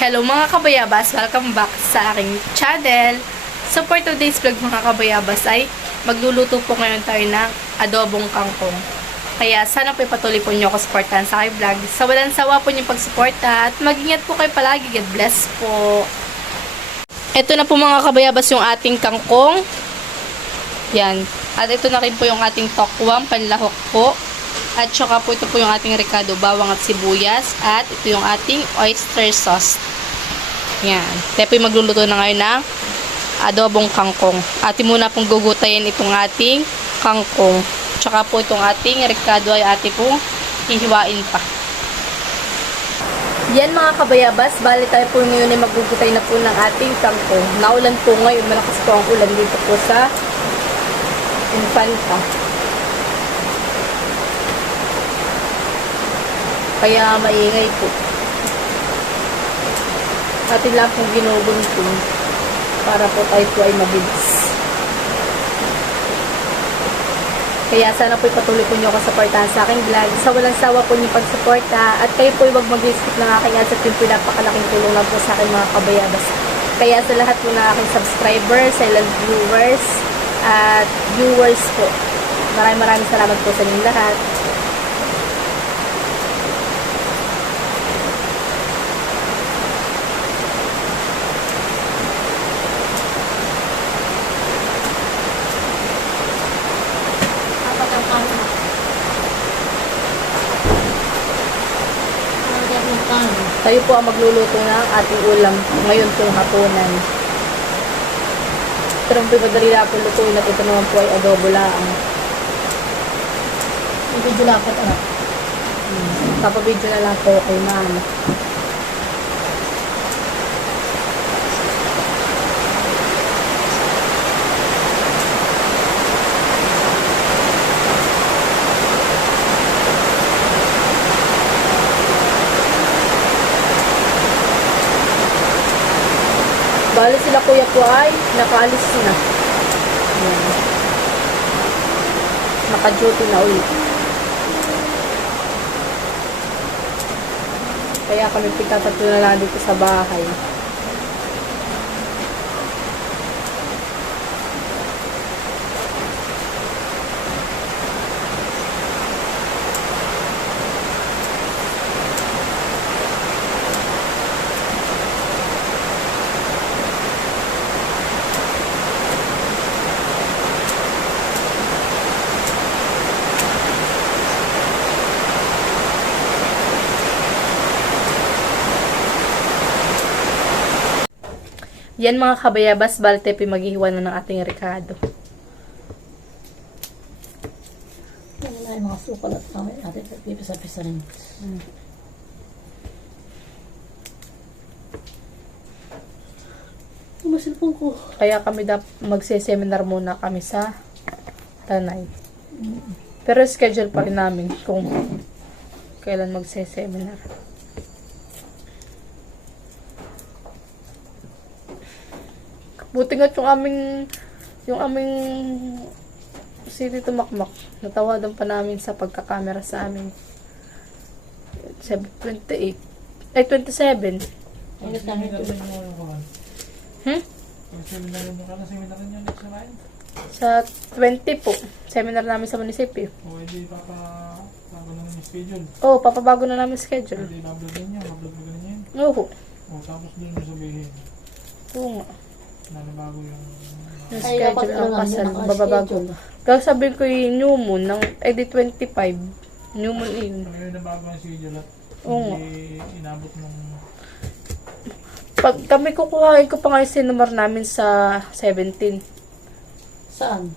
Hello mga kabayabas! Welcome back sa aking channel. So for today's vlog mga kabayabas ay magluluto po ngayon tayo ng adobong kangkong. Kaya sana po ipatuloy po niyo ako supportahan sa aking vlog. Sa walang sawa po niyong pagsuporta at mag-ingat po kayo palagi. God bless po. Ito na po mga kabayabas yung ating kangkong. Yan. At ito na rin po yung ating tokwang panlahok po. At saka po ito po yung ating ricado, bawang at sibuyas. At ito yung ating oyster sauce. Yan. Tayo po yung magluluto na ngayon ng adobong kangkong. Atin muna pong gugutayin itong ating kangkong. Tsaka po itong ating ricado ay atin pong hihiwain pa. Yan mga kabayabas, bali tayo po ngayon ay maggugutay na po ng ating kangkong. Naulan po ngayon, malakas po ang ulan dito po sa Infanta. Kaya maingay po. Atin lang pong ginuguntong para po tayo po ay mabilis. Kaya sana po ipatuloy po niyo ako sa supportahan sa aking vlog. Sa walang sawa po niyong pagsuporta. At kayo po ay huwag mag-skip ng aking ads at yung pinapakalaking tulong lang po sa aking mga kabayabas. Kaya sa lahat po ng aking subscribers, silent viewers, at viewers po. Maraming salamat po sa inyong lahat. Tayo po ang magluluto ng ating ulam ngayon pong hapunan. Ito naman po yung madali lang po lutuin at ito naman po ay adobo lang. Video lang ako ito. Papabidyo na lang po kay ma'am. Bali sila kuya po ay nakaalis na. Ayan. Naka-duty na ulit. Kaya kami pagtatatlo na lang dito sa bahay. Yan mga kabayabas, balte po maghihiwa na ng ating ricado. Yan na yung mga sukal at kami natin pipisa-pisa rin. Masilpong ko. Kaya kami magse-seminar muna kami sa Tanay. Pero schedule pa rin namin kung kailan magse-seminar. Buti nga yung aming city tumakmak. Natawadan pa namin sa pagkakamera sa amin. 28. Ay, 27. Ayos namin ito. Sa 20 po. Seminar namin sa munisipyo. O hindi papabago naman yung schedule. Oo, papabago na namin schedule. Hindi na-upload din niya, upload mo ganun yan. Oo. O tapos doon mo sabihin, Oo nga. nanabago yung... Yung Ay, dapat schedule ang lang, kasal. yun ang Bababago. schedule. Kasabihin ko yung new moon ng edi 25. New moon yun. Pag may nabago ang schedule at Oo nga. hindi inabot ng... Pag kami kukuhain ko pa nga yung sinumar namin sa 17. Saan?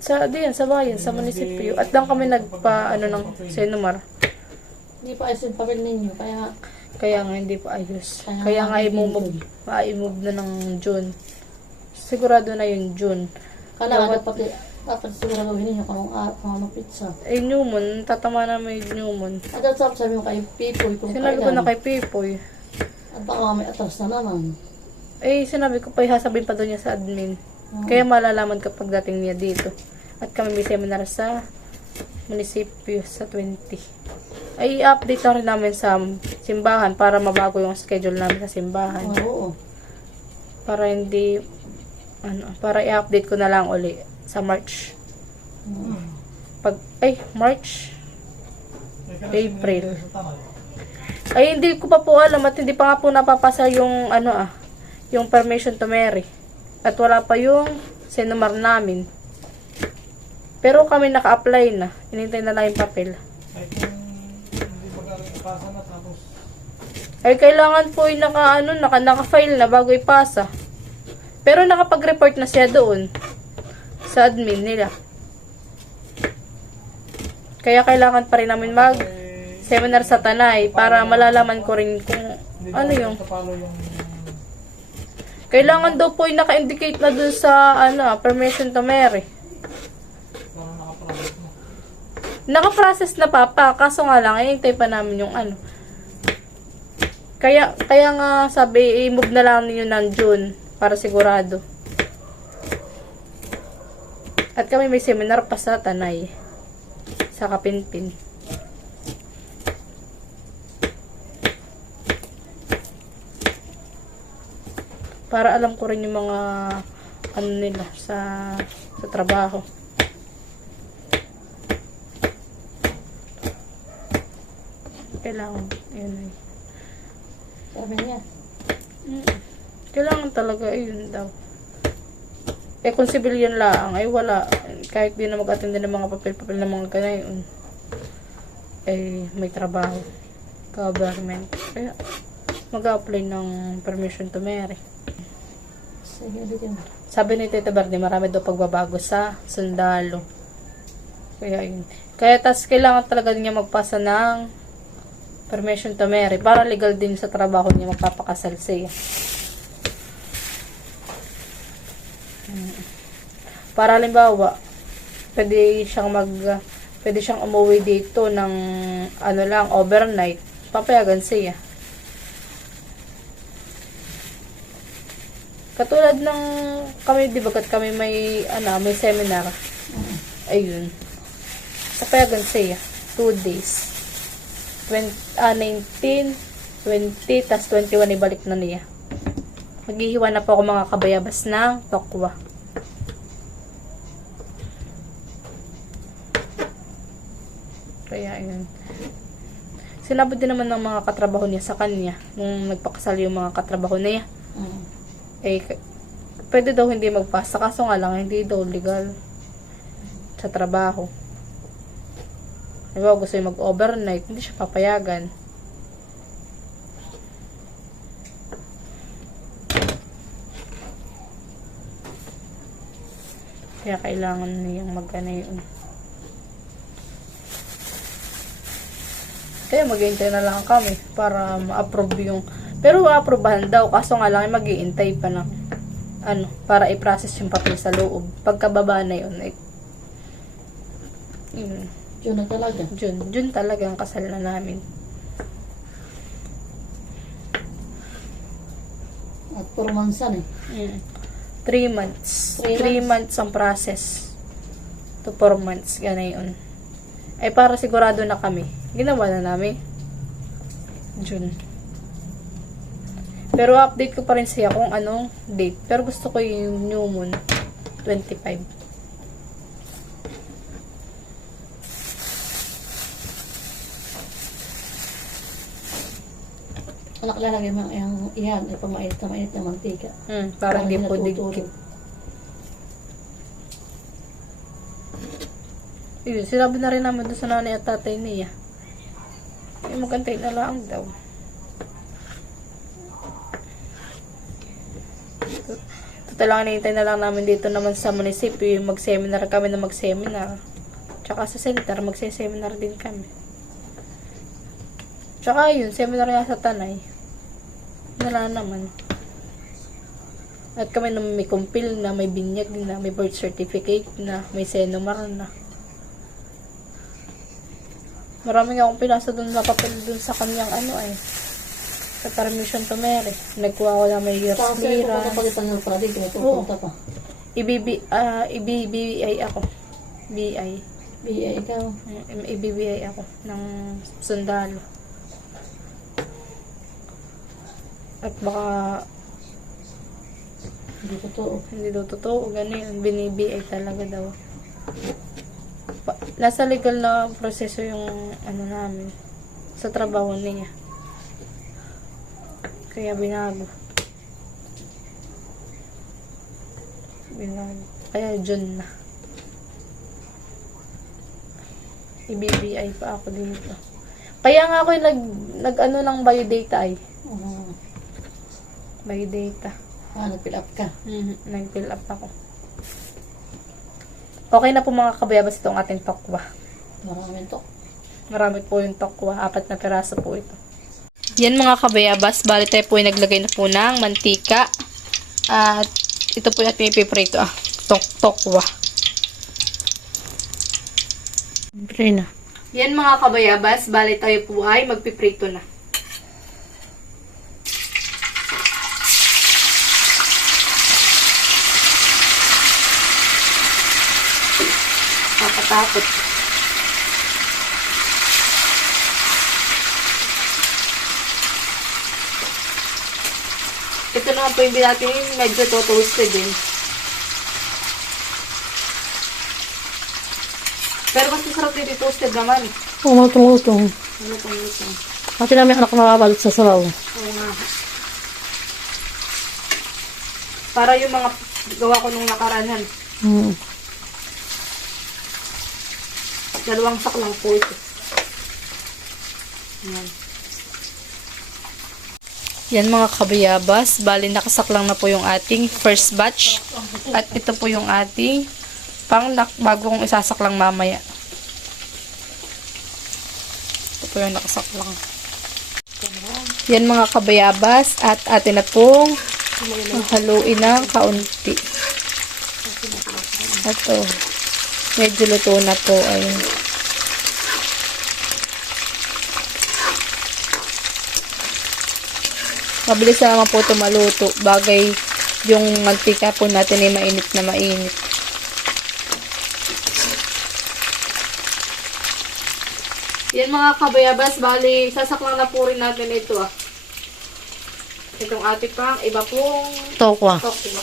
Sa diyan sa bayan, sa munisipyo. At lang kami nagpa ng sinumar. Hindi pa ayos yung papel ninyo. Kaya nga hindi pa ayos. Kaya Kaya nga nga, i-move na ng June. Sigurado na yung June. Kailangan dapat siguro gawin ninyo kung ano pizza. Eh, new moon. Tatama na may new moon. At sabi mo kay Pipoy kung Sinabi ko na kailan. kay Pipoy. At baka may atras na naman. Eh, sinabi ko pa, sasabihin pa doon niya sa admin. Kaya malalaman kapag dating niya dito. At kami may seminar sa munisipyo sa 20. ay i-update na rin namin sa simbahan para mabago yung schedule namin sa simbahan. Oo. Para hindi, para i-update ko na lang uli sa March. March, April. Ay, hindi ko pa po alam at hindi pa nga po napapasa yung, yung permission to marry. At wala pa yung sinumar namin. Pero kami naka-apply na. Hinintay na lang yung papel. Ay kung hindi pagkakapasa na tapos Ay, kailangan po yung naka-file na bago ipasa. Pero nakapag-report na siya doon. Sa admin nila. Kaya kailangan pa rin namin mag-seminar sa Tanay para malalaman ko rin kung hindi ano yung... kapalo yung Kailangan daw po yung naka-indicate na doon sa permission to marry. parang nakaprocess na. Naka-process na papa, kaso nga lang, hintay pa namin yung Kaya nga sabi, i-move na lang ninyo ng June para sigurado. At kami may seminar pa sa Tanay. Sa Kapinpin. Para alam ko rin yung mga nila sa trabaho. Kailangan, yun. Sabi niya. Kailangan talaga, yun daw. Kung civilian lang, ay wala. Kahit di na mag-attend ng mga papel-papel ng mga ganayon. May trabaho. Government. Kaya, mag-apply ng permission to marry. Sige, bigyan mo. Sabi ni Tita Bernie, marami daw pagbabago sa sundalo. Kaya yun. Kaya kailangan talaga niya magpasa ng permission to marry para legal din sa trabaho niya magpapakasal siya. Para halimbawa, pwede siyang umuwi dito ng overnight. Papayagan siya. Katulad ng kami, di ba, kami may seminar. Ayun. Papayagan siya. 2 days. 19, 20, tas 21 ibalik na niya. Maghihiwa na po ako mga kabayabas ng tokwa. Kaya yun. Sinabi din naman ng mga katrabaho niya sa kanya nung nagpakasal yung mga katrabaho niya. Pwede daw hindi magpasa. Kaso nga lang, hindi daw legal sa trabaho. Diba, gusto yung mag-overnight, hindi siya papayagan. Kaya kailangan niyang yun. Kaya mag-iintay na lang kami para ma-approve yung... Pero ma-approvehan daw, kaso nga lang mag-iintay pa ng para i-process yung papel sa loob. Pagkababa na yun, yun. June na talaga. June talaga ang kasal na namin. At 4 months 3 months. 3 months ang process. To 4 months. Gano'n. Para sigurado na kami. Ginawa na namin. June. Pero update ko pa rin siya kung anong date. Pero gusto ko yung new moon. 25. Anak lalagay mo yan, pamait na mainit na mantika. Para hindi po natutulog. digkit. Yun, sinabi na rin naman doon sa nanay at tatay niya. Magantay na lang daw. Ito lang, hinihintay na lang namin dito naman sa munisipyo. Mag-seminar kami na mag-seminar. Tsaka sa center, magse-seminar din kami. Tsaka yun, seminar nga sa Tanay. Wala naman. At kami na may kumpil na, may binyag na, may birth certificate na, may senumar na. Maraming akong pinasa dun na papel dun sa kanyang sa permission to marry. Nagkuha ko na may years Tapos clearance. pagkapalitan ng pradig, pupunta pa. IBBI ako. BI. BA ikaw. Ibibigay ako ng sundalo. At baka Hindi totoo. hindi daw totoo, ganun, binibigay talaga daw. Nasa legal na proseso yung ano namin sa trabaho niya. Kaya binago. Kaya June na. I-BBI pa ako dito. Kaya nga ako yung nag ano ng biodata ay. Biodata. Nag-fill up ka. Nag-fill up ako. Okay na po mga kabayabas itong ating tokwa. Maraming to. Marami po yung tokwa. 4 na piraso po ito. Yan mga kabayabas. Bali tayo po ay naglagay na po ng mantika. At ito po yung ating ipiprito. Tokwa. Pray na. Yan mga kabayabas. Bali tayo po ay magpiprito na. Nakatakot. Ito naman po yung natin medyo toasted din. Pero mas masarap din toasted naman. Oo, malutong-lutong. Ano pong gusto? Pati namin anak nakabalot sa sabaw. Oo nga. Para yung mga gawa ko nung nakaranan. Hmm. 2 sak lang po ito. Yan. Yan mga kabayabas. Bali nakasak lang na po yung ating first batch. At ito po yung ating bago kong isasak lang mamaya. Ito po yung nakasak lang. Yan mga kabayabas. At atin na pong haluin ng kaunti. Ito. Medyo luto na po. Ayun. Mabilis na naman po ito maluto. Bagay yung mantika po natin ay mainit na mainit. Yan mga kabayabas. Bali, sasaklang na po rin natin ito Itong ating pang iba pong Tokwa. tokwa.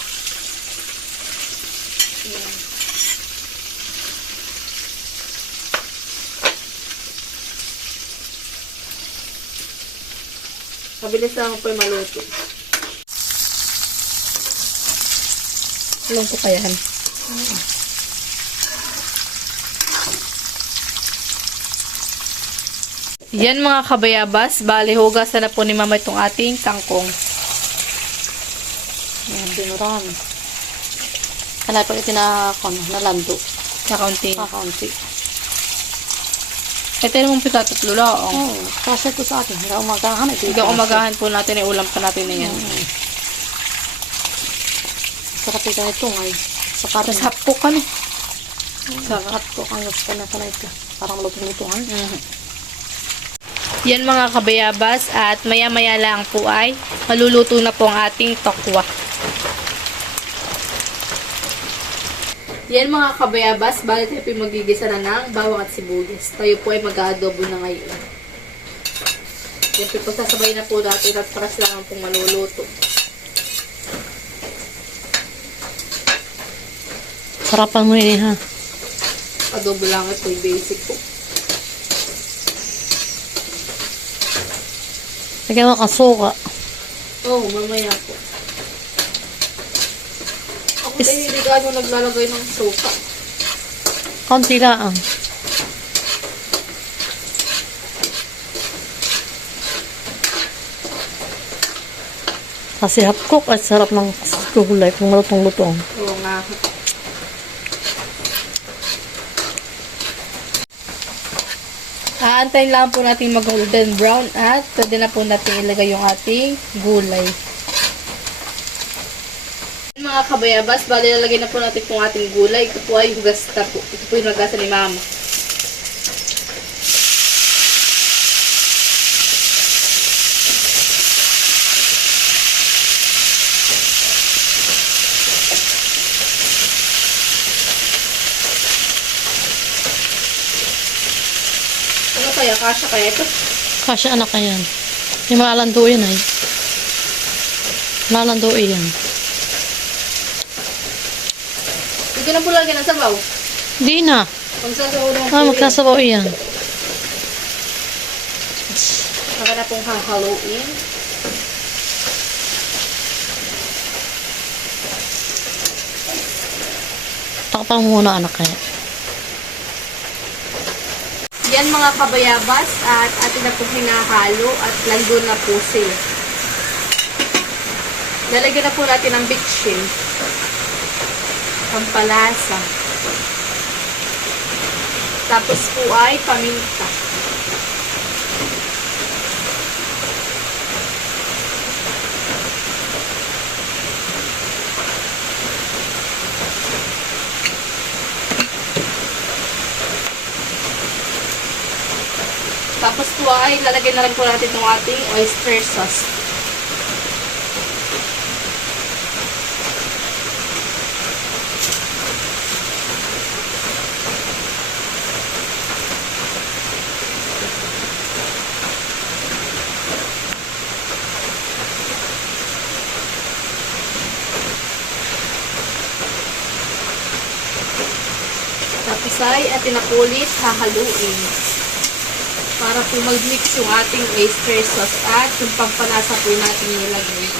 Yan. Mabilis lang po yung maluto. Ilan po kaya yan? Yan mga kabayabas. Bali, hugasan na po ni mama itong ating kangkong. Yan, marami. Kaya pag nalando. Kakaunti. Kakaunti. Ito naman po tatatlo lang. Oo, kasi ito sa akin. Hanggang umagahan. Hanggang umagahan po natin, ulam pa natin na yan. Sarap ito ito ngay. Sa karne. Tapos hapko ka no? Sarap ko ang gusto na pala ito. Parang lutong-lutungan. Yan mga kabayabas at maya-maya lang po ay maluluto na po ang ating tokwa. Yan mga kabayabas, bali tayo po magigisa na ng bawang at sibuyas. Tayo po ay mag-aadobo na ngayon. Yan po sasabay na po natin at paras lang pong maluluto. Sarapan mo yun ha. Adobo lang ito, yung basic po. Lagyan mo kasuka. Oo, mamaya po. Ako tayo hindi gaano naglalagay ng suka. Konti lang. Kasi hapkok at sarap ng gulay kung malutong-lutong. Oo nga. Aantayin lang po natin mag-golden brown at pwede na po natin ilagay yung ating gulay. Mga kabayabas, bali lalagay na po natin yung ating gulay. Ito po ay hugas na po. Ito po yung nagasan ni mama. kaya? Kasha kaya ito? Kasya anak ka yan. Yung malalando yan ay. Malalando yan. Hindi ko na po lagyan ng sabaw. Di na. Magsasabaw na. Magkasabaw yan. Saka na pong hahaluin. Takpan mo muna anak kaya. Yan mga kabayabas at atin na pong hinahalo at lando na po sila. Lalagyan na po natin ng bitchin. Pampalasa. Tapos po ay paminta. Tapos po ay lalagyan na rin po natin itong ating oyster sauce. Tapos ay atin na po ulit hahaluin. Para po mag-mix yung ating oyster sauce at yung pampalasa po natin nilagay.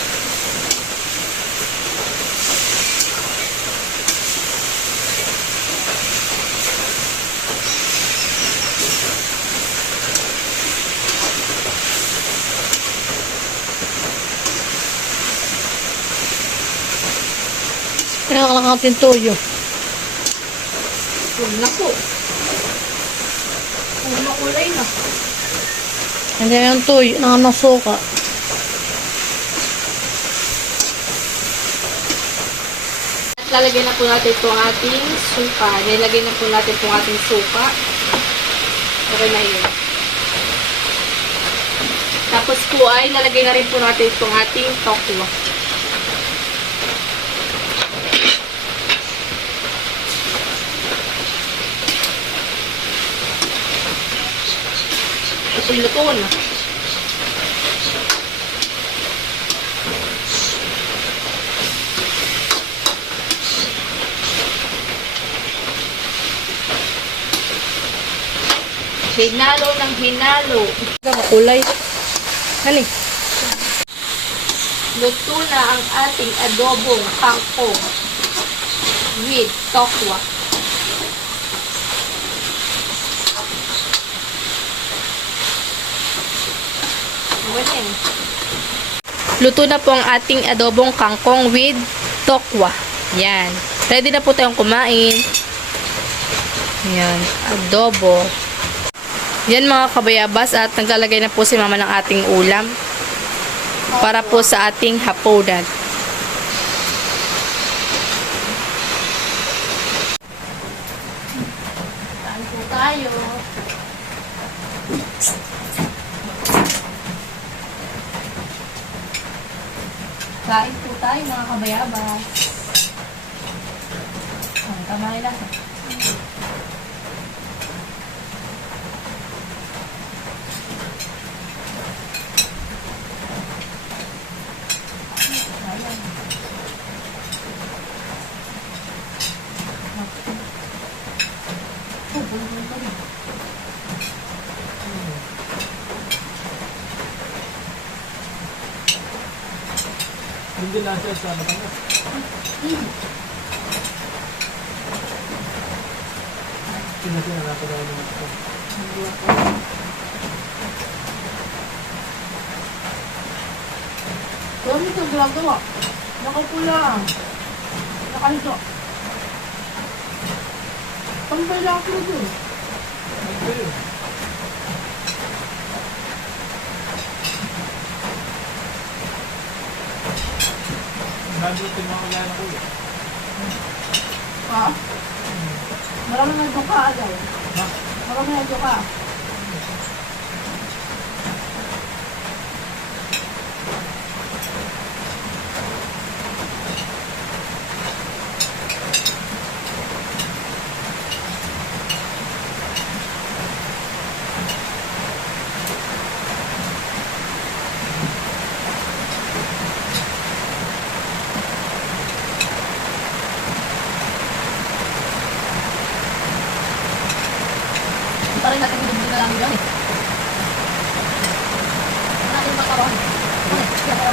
Kaya ka lang ating toyo. Yun na po. Kung makulay na. Hindi yung toyo. Nanganasuka. At lalagyan na po natin itong ating suka. Nilagay na po natin itong ating suka. Okay na yun. Tapos po ay lalagay na rin po natin itong ating tokwa. Ito yung luto na. Hinalo ng hinalo. Makulay. Hali. Luto na ang ating adobong kangkong with tokwa. Luto na po ang ating adobong kangkong with tokwa. Yan. Ready na po tayong kumain. Yan. Adobo. Yan mga kabayabas at naglalagay na po si mama ng ating ulam para po sa ating hapunan. Kain po tayo. Kain po tayo mga kabayabas. Tama nila. Hindi lang siya sa Batangas. Pinasya na daw naman ito. Kami ito ginagawa. Nakapula. Nakalito. Pambay lang ako doon. Okay. Nandito yung mga ulan ako eh. Ha? Marami na ito ka, Alay. Ha? Marami na ito ka. Kaya natin hindi na lang yun eh. Natin makaroon. Okay, kaya